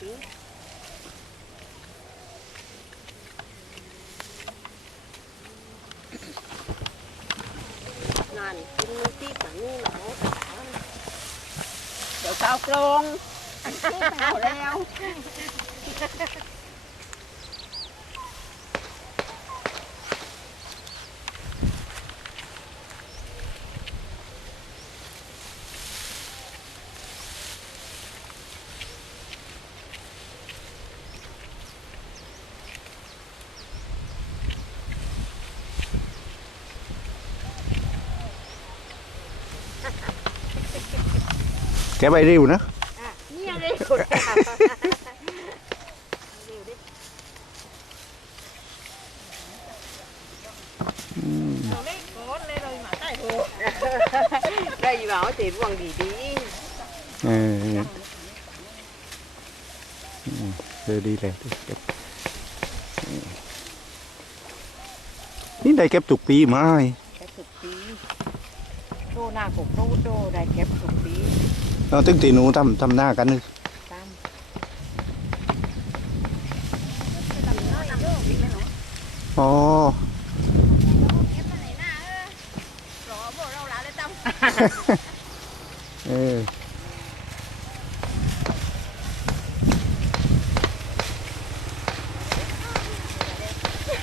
ปีนั่นกินมือตีกับนี่หนาวแต่ถามเดียวก้าวกลงเอาแกไปเร็วนะเนี่ยเลยกดจับเร็วดิเราเล่นโคตรเลยเลยหมาใต้โถได้ bảo thì bằng gì đi เอออืมเออดีเลยนี่ได้เก็บทุกปีไหมแก็บสุกปีโตหน้าผมโตโตได้เก็บสุกปี เราตึงตีหนูทำทำหน้ากันนึตามอ๋อรอพวกเราแล้วตั้มเออ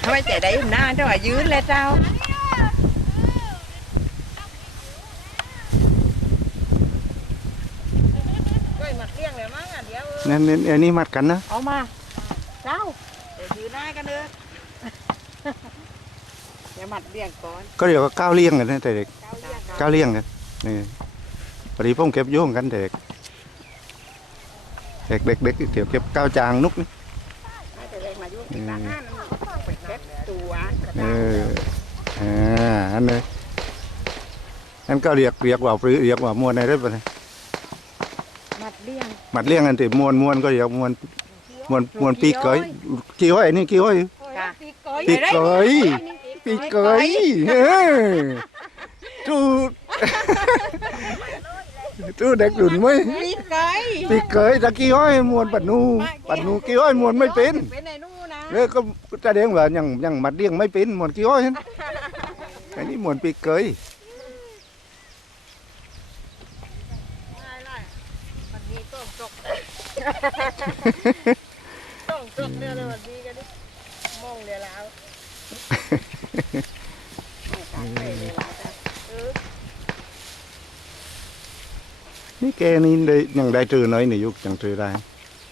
ทำไมเจ๊ได้หน้าเจ้าว่ายืนเลยเจ้าก็มาเลี้ยงเลยมั้งอะเดี๋ยว นั่นนี่อันนี้มัดกันนะ เอามาเจ้าเดี๋ยวยืนหน้ากันเลยเดี๋ยวมัดเลี้ยงก่อนก็เดี๋ยวก็ก้าวเลี้ยงกันนะแต่เด็กเจ้าเลี้ยงก้าวเลี้ยงกันนี่พอดีผมเก็บโยงกันเด็กเด็กเด็กเด็กเดี๋ยวเก็บก้าวจางนุกนี่ให้แต่เด็กมายุ่งที่บ้านนั่นไปเก็บตัวเอออ่าอันนี้อันก็เรียกเรียกว่าปรือเรียกว่ามวนในเรื่องไปมัด เลี้ยงมัดเลี้ยงกันติมวนมวนก็เรียกมวนมวนมวนปีกเกยกี่ห้อยนี่กี่ห้อยค่ะปีกเกยปีกเกยเออจูจูเด็กหลุนไหมปีกไก่ปีกเกยตะกี้ห้อยมวนปัดนูปัดนูกี่ห้อยมวนไม่เป็นเป็นไอ้นู่นนะเนี่ยก็จะเด้งว่ายังยังมัดเลี้ยงไม่เป็นมวนกี่ห้อยนั่นอันนี้มวนปีกเกย มันมีต้องจก ต้องจกเนี่ยเลยวันนี้กันดิมองเดี๋ยวแล้วเออนี่แกนี่ได้ยังได้จือน้อยนี่ยุกยังจือได้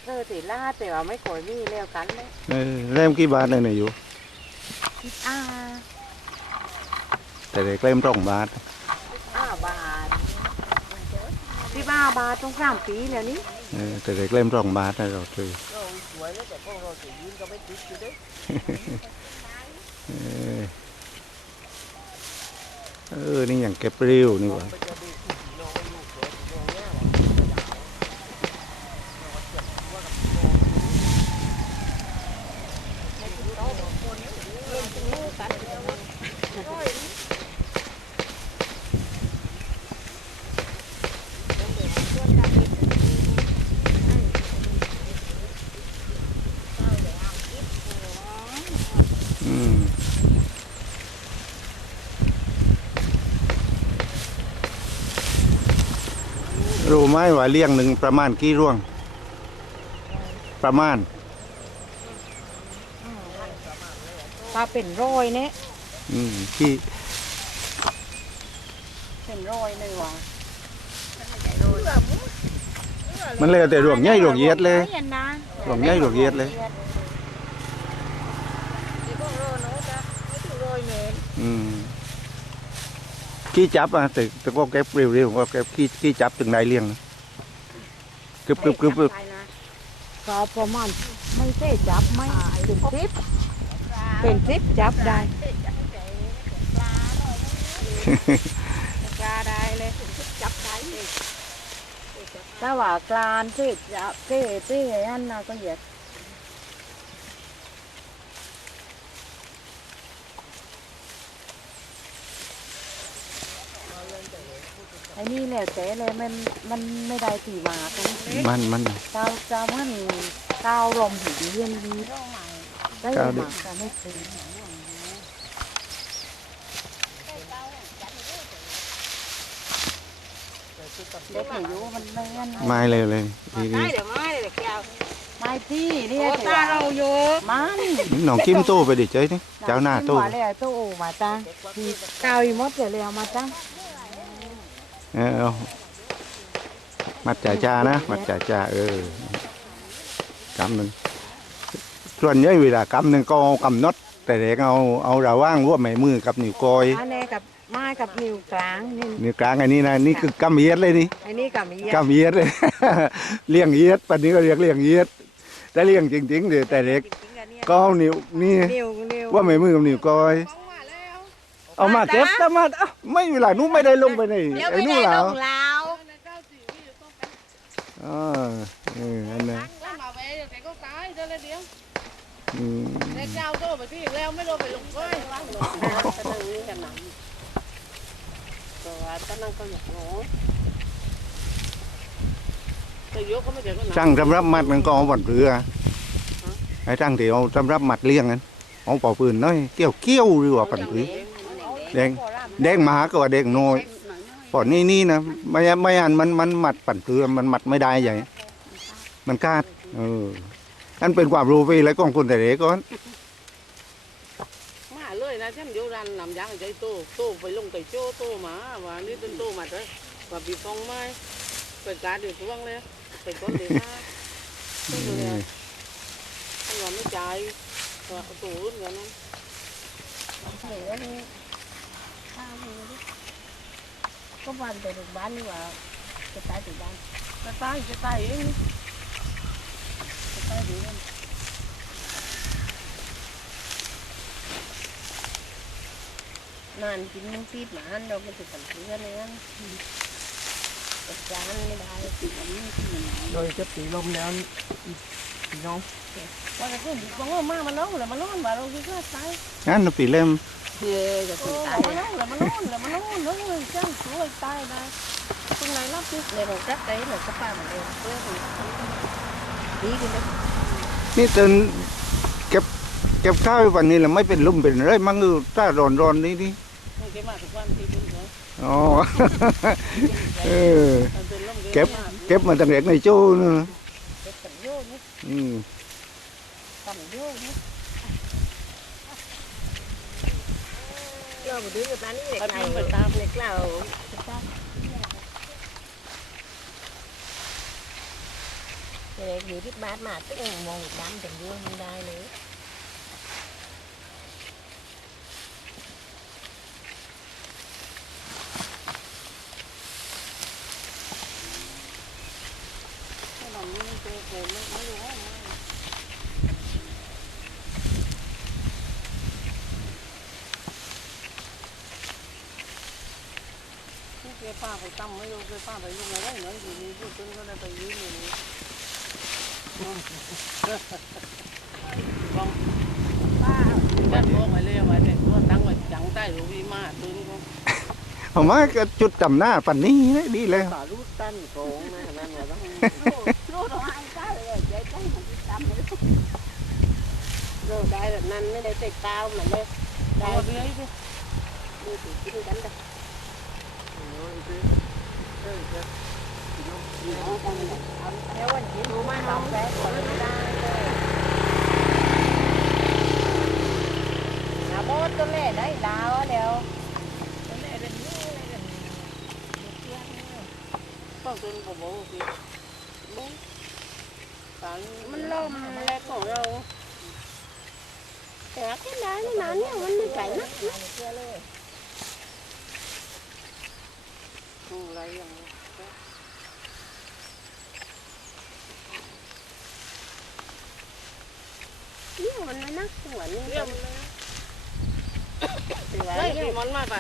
เออติล่าแต่ว่าไม่ค่อยมีแล้วกันเลยเออเล่มกี่บาทเลยนี่อยู่อ่าแต่เด็กเล่มสองบาทห้าบาทที่บ้าบาทต้องสามปีแล้วนี่เออ แต่เด็กเล่มสองบาทนะเราซื้อเราสวยแล้วแต่พวกเราจะยืนก็ไม่ติดอยู่ด้วยเออเออ นี่อย่างเก็บเร็วนี่หว่า รู้ไหมว่าเลี้ยงหนึ่งประมาณกี่ร่วง ประมาณถ้าเป็นร้อยเนี่ยอืมกี่เป็นร้อยเลยว่ะมันเลยแต่ร่วงใหญ่ร่วงเยียดเลยไม่ห็นนะหลวงใหญ่หลวงเอียดเลย ที่พวกเราเนาะจ้ะไม่ถึงร้อยเมตร อืม ขี้จับอะแต่แต่ก็เก็บเร็วๆก็เก็บขี้ขี้จับถึงไหนเลี้ยงนะกึบกึบกึบกึบก็ประมาณไม่ใช่จับไม่เป็นทิปเป็นทิปจับได้ปลาได้เลยจับได้ถ้าว่ากลานเทศจับเทศเทศอันน่ะก็เหยียด อ้นี่แล้วแต่เลยมันมันไม่ได้ตีมาตรงมันมันเจ้าเจ้ามันเก้าวลมถึงเรียนดีได้ก้าวดิมาแต่ไม่ถึงเด็กอายุมันไม่งั้นไม่เลยเลยดีดีได้เดี๋ยวไม่เดี๋ยวแก้วไม่ที่นี่โอ้ตาเราอยู่มันหนองจิ้มตู้ไปดิเจ้ยนี่เจ้าหน้าตู้มาแล้วตู้มาจ้าที่เก้าอีมดเดี๋ยวเรียวมาจ้า เออเอามัดจ่าจ่านะ มัดจ่าจ่าเออกำหนึ่งส่วนใหญ่เวลากำหนึ่งก็เอากำน็อตแต่เด็กเอาเอาระว่างร่วมแม่มือกับนิ้วก้อยอันนี้กับไม้กับนิ้วกลางนี่นิ้วกลางอันนี้นะนี่คือกำเอียดเลยนี่อันนี้กับมีกำเอียดเลยเลี้ยงเอียดปันนี้ก็เรียกเลี้ยงเอียดแต่เลี้ยงจริงๆเดี๋ยวแต่เด็กก็เอานิ้วนี่นิ้วนิ้วว่าแม่มือกับนิ้วก้อย เอามาเก็บแต่มาเอ้าไม่เวลานู้ไม่ได้ลงไปในเดี๋ยวไอ้ไม่นู้ได้แล้ลวงแล้วอ๋อเออนั่นนะแล้วมาเว้ยแต่ก็ตายเดี๋ยวเลยเดียวอืมแต่เจ้าโตไปที่อีกแล้วไม่โดนไปลงก้อยว่างหรอกก็นั่งนี่กันหนังก็ว่าก็นั่งก็อยากหนูแต่ยกก็ไม่เจอก็หนังช่างสำรับมัดมันก็เอาบันเรือไอ้ช่างที่เอาสำรับมัดเลี้ยงนั้นเอาเป่าปืนน้อยเกี่ยวเกี้ยวหรือว่าปันเรือ แดงแดงหมาก็ว่าแดงน้อยปอดนี่นี่นะไม่ไม่อันมันมันมัดปั่นเรือมันมัดไม่ได้ใหญ่ มันคาดเออนั่นเป็นความรู้ไปแล้วกองคนแต่เด็กก่อนมาเลยนะฉันโยรันนำยางใจโตโตไปลงไก่โจ้โตมาว่านี่เป็นโตมาเลยว่าปีฟองไม้เปิดการเดือดร่วงเลยไปก้อนเดือดมาไม่ดูเลยท่านว่าไม่จ่ายว่าเอาตัวอื่นกันนั้น ก็วันแต่ถึงบ้านนี่ว่าจะตายถึงบ้านจะตายจะตายเองจะตายดีกันนานกินมึงซีดหมาเราก็จะปั่นเรือ เนี่ยจัดการไม่ได้ติดมันที่มันโดยจะตีลมแล้วพี่น้องว่าแต่คนบอกว่ามามันน้องเลยมันน้องว่าเราคือก็ตายงั้นปีเล่มเฮ้ยจะโอ้ถึงตายมันน้องเลยมันน้องเลยมันน้องเลยจ้างสวยตายได้ตรงไหนรับดิเลยเราจัดใจเราก็ป้ามันเองดีกันเลยนี่ตื่นเก็บเก็บข้าววันนี้แหละไม่เป็นลุ่มเป็นไรมั่งคือถ้าร้อนร้อนนี่นี่เก็บมาทุกวันที่เป็นเหรออ๋อเออเก็บเก็บมาตั้งแต่ในจู้นะเด็กกันโยนี่อืมกันโย่เราไปดูกับร้านนี้เด็กไปเราพิมพ์ไปตามเด็กเราเด็กอยู่ ที่บ้านมาตึ้งมองดำถึงยุ่งไม่ได้เลยมันนี่มันเจอผมไม่ไม่รู้ว่าเก็บป้าไป ตั้มไม่รู้เก็บป้าไปยุ่งอะไรเหมือนอยู่นี่พูดถึงก็ได้ไปยืนอยู่นี่บ้องป้าแค่บอกไปเลยว่าเด็กตัวตั้งไว้จังใต้หรือวีมาตื่นก็เอามาก็จุดจำหน้าปันนี้นะดีเลยสารูตั้นโกงนะนั่นว่าต้องรู้ตัวไอ้ก้าเลยใจใจมันจำเลยเราได้แบบนั้นไม่ได้ใส่กาวเหมือนเลยได้เรื่อยดิดูสิกินกันเลย มน้องแบ๊กคนไม่ได้เลยนะโบตัวแม่ได้ดาวเดียวตัวแม่เป็นนี่อะไรกัน ต้องตื่นผมบอกสิบุ้งตอนมันล่มมันแรกของเรา แต่แค่นั้นนานเนี่ยมันไม่ไก่นะ ดูอะไรอย่างนี้ เนี่ยมันไม่นักหัวนี่ เรื่อง ถือว่า ได้ เนี่ย ที่มันมาป่ะ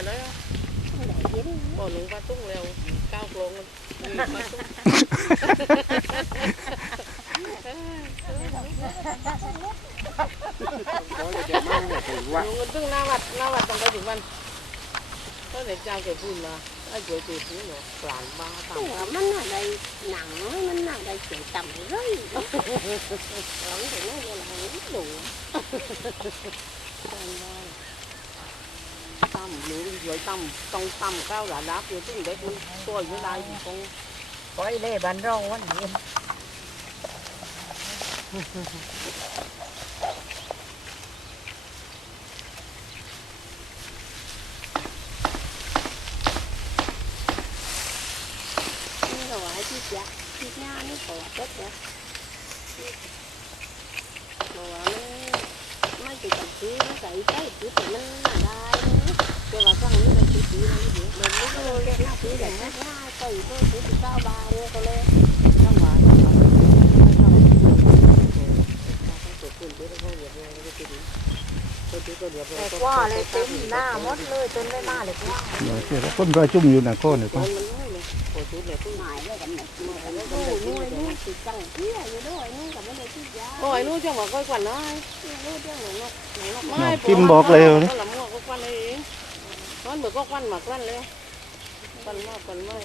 เลยเย็นบ่หลงปลาตุ้งแล้วก้าวโกลงมันปลาตุ้งหลงกั นตึ้งหน้าวัดหน้าวัดต้องไปถึงมันก็เด็กเจ้าเก็บพูนมาเไอ้ก๋วยเตี๋ยวนี่เห ซื้อมันใส่ใส่ซื้อแต่มันน่าได้นะแต่ว่าครั้งนี้ได้ซื้อซื้อแล้วนี่เดี๋ยวมันไม่รู้เลยซื้อแต่ง่ายๆใส่เพื่อซื้อสิบเก้าบาทเนี่ยก็เลยตั้งว่าตั้งว่าไม่ทำเกิดขึ้นเดี๋ยวเขาเรียบร้อยแล้วก็ติดเขาติดก็เรียบร้อยแต่ว่าเลยเต็มหน้าหมดเลยจนไม่มาเลยว่าเดี๋ยวเสียแล้วคนรอยจุ่มอยู่นะโคนเนี่ยตอนมันน้อยเลยพอจุดเลยตุ้งหมายได้กันหมดเลยนู่นนู่นนู่นติดจังเที่ยอยู่ด้วยนู่นกับไม่ได้ติดยา โอ้ยนู้จังหวะก้อยกวันน้อยนู่นเรื่องหนูนกหนูนกไม่กินบอกเลยนะนะก็ละมั่วก็ควันเองตอนเบิกก็ควันหมากควันเลยควันมากควันไม่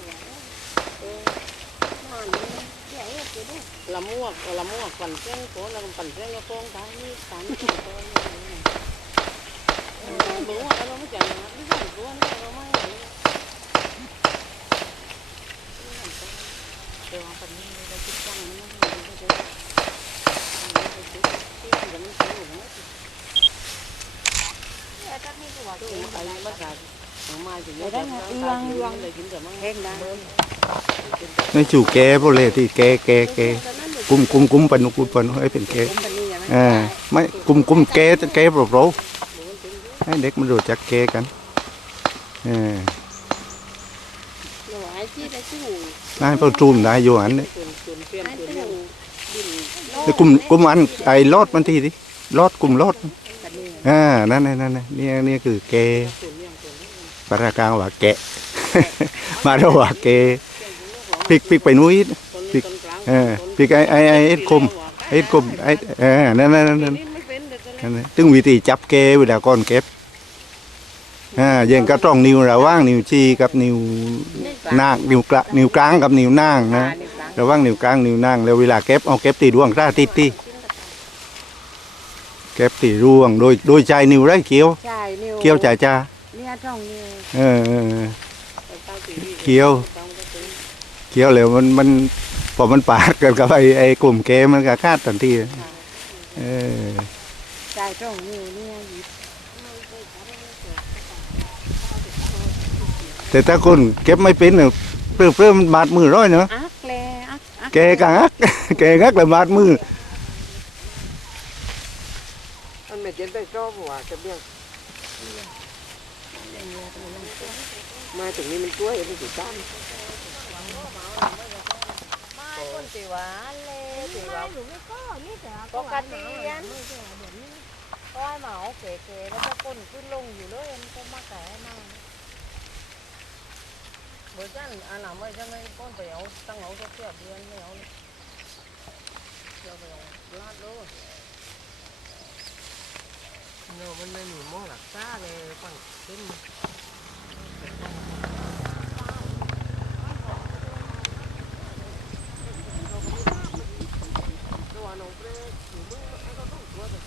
เออมันเที่ยวอยู่ด้วยละมั่วละมั่วควันเส้นโคนแล้วก็ปั่นเส้นก็โค้งตายนี่ตายนี่ตัวนี่เบื่อว่าเราไม่จ่ายนะไม่ใช่ตัวนี่เราไม่เดี๋ยวปั่นนี่เราคิดจังมันไม่ได้ไม่ได้ที่มันจะไม่ใช่หนู แต่ถ้ามีตัว ตู้ เอง ไอ้ภาษาของมาถึง ได้เรื่องเกินแต่มั่งเพ่งได้ในจู่แกพวกเลยที่แกแกแกกุมกุมกุมปนุกุมปนุให้เป็นแกเป็นนี่ใช่ไหมอ่าไม่กุมกุมแกแกเปล่าให้เด็กมันรู้จักแกกันเออหนูไอ้ที่ได้ที่หนูนายเพิ่งจูมได้อยู่อันนี้ส่วนส่วนเลี่ยนไอ้ส่วนที่หเรื่องนูดินไอ้กุมกุมอันไอ้ลอดมันทีดิลอดกุมลอดกันนี่อ่านั่นนั่นนั่นนี่นี่คือแก ส่วนเรื่องส่วนเรื่องปรากลางว่าแกะ มาเราว่าแกพลิกพลิกไปนู้นอีกคนพลิกคนกลางเออพลิกไอ้ไอ้ไอ้ไอ้คมไอ้คมไอ้เออนั่นนั่นนั่นนั่นไม่เป็นเด็กเลยนั่นนะถึงวิธีจับแกเวลาก่อนเก็บอ่าแยังก็ต้องนิ้วระหว่างนิ้วชี้กับนิ้วนางนิ้วกลางนิ้วกลางกับนิ้วนางนะระหว่างนิ้วกลางนิ้วนางแล้วเวลาเก็บเอาเก็บตีร่วงกล้าติดตีเก็บตีร่วงโดยโดยใจนิ้วไรเกี้ยวใช่นิ้วเกี้ยวจ่าจ้า เนี่ยจ้องนิ้วเออเออเออ เคี้ยวเกี้ยวแล้วมันมันพอมันปาดกันกับไอ้ไอ้กลุ่มเกมันก็คาดทันทีเออใช่จ้องนิ้วเนี่ยแต่ถ้าคนเก็บไม่เป็นเนี่ยเปลื้มเปลื้มมันบาดมือร้อยเนาะอักแลอักอักแกกักแกกักเลยบาดมือมันไม่เจ็บได้ชอบว่าจะเบี้ยง มาถึงนี้มันกล้วยมันสุดต้านไม่คนสิหวานเลยสิหวานหนูไม่ก็นี่แต่ปกติอันก็ให้มาเอาเก๋ๆแล้วก็ก้นขึ้นลงอยู่เลยมันก็มาแก่มาเบอร์จันอันนั้นไม่ใช่ไม่ก้อนไปเอาตั้งเอาตัวเทียบเดือนไม่เอาเทียบไปเอาลาดด้วยเนาะมันไม่มีหม้อหลักซ่าเลยฟังขึ้น ตัวน้องเปรย์อยู่มึงไอ้ก็ต้องตัวแต่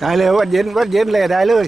ได้เลยวันเย็นวันเย็นเลยได้เลย